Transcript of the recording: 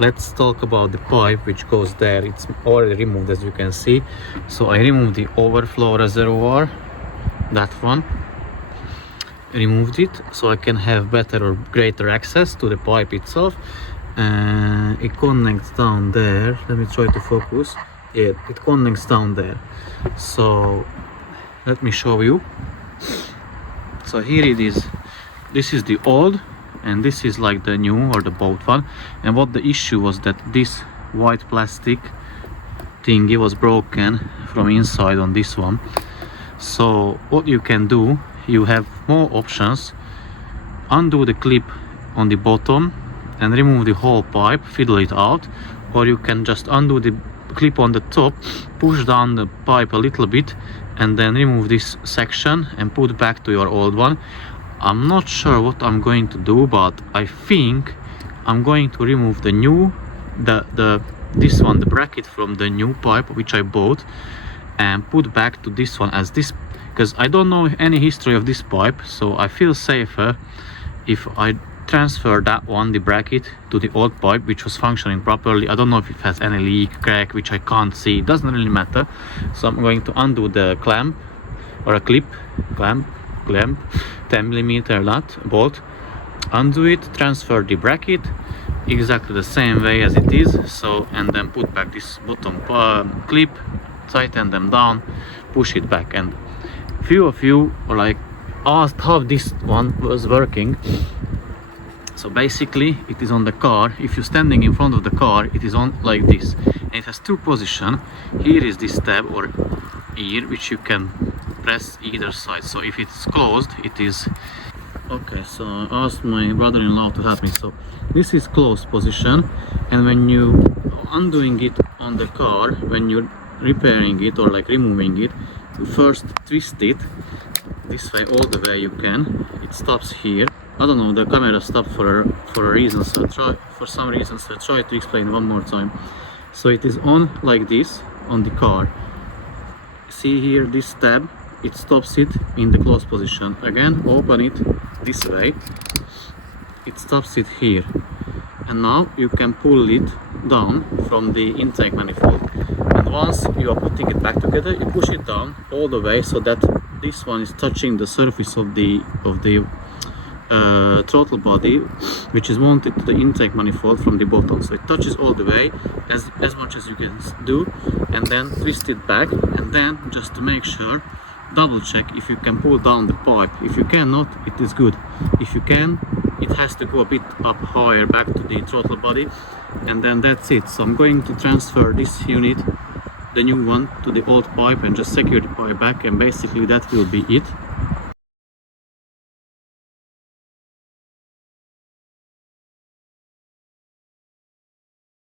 let's talk about the pipe which goes there. It's already removed, as you can see. So I removed the overflow reservoir, that one. Removed it so I can have better or greater access to the pipe itself. And it connects down there. Let me try to focus. Yeah, it connects down there. So let me show you. So here it is. This is the old and this is like the new or the boat one. And what the issue was that this white plastic thingy was broken from inside on this one. So what you can do, you have more options. Undo the clip on the bottom and remove the whole pipe, fiddle it out, or you can just undo the clip on the top, push down the pipe a little bit and then remove this section and put back to your old one. I'm not sure what I'm going to do, but I think I'm going to remove the new this one, the bracket from the new pipe which I bought, and put back to this one as this, because I don't know any history of this pipe, so I feel safer if I transfer that one, the bracket, to the old pipe which was functioning properly. I don't know if it has any leak, crack, which I can't see. It doesn't really matter. So I'm going to undo the clamp or a clip, clamp 10mm nut bolt, undo it, transfer the bracket exactly the same way as it is, so, and then put back this bottom clip, tighten them down, push it back. And few of you are like asked how this one was working. So basically it is on the car. If you're standing in front of the car, it is on like this, and it has two positions. Here is this tab or ear which you can press either side. So if it's closed, it is okay. So I asked my brother-in-law to help me. So this is closed position, and when you undoing it on the car, when you're repairing it or like removing it, you first twist it this way all the way you can. It stops here. I don't know, the camera stopped for a reason, so for some reason, so try to explain one more time. So it is on like this on the car. See here this tab, it stops it in the closed position. Again, open it this way, it stops it here. And now you can pull it down from the intake manifold. And once you are putting it back together, you push it down all the way so that this one is touching the surface of the throttle body, which is mounted to the intake manifold from the bottom. So it touches all the way as much as you can do, and then twist it back, and then just to make sure, double check if you can pull down the pipe. If you cannot, it is good. If you can, it has to go a bit up higher back to the throttle body, and then that's it. So I'm going to transfer this unit, the new one, to the old pipe and just secure the pipe back, and basically that will be it.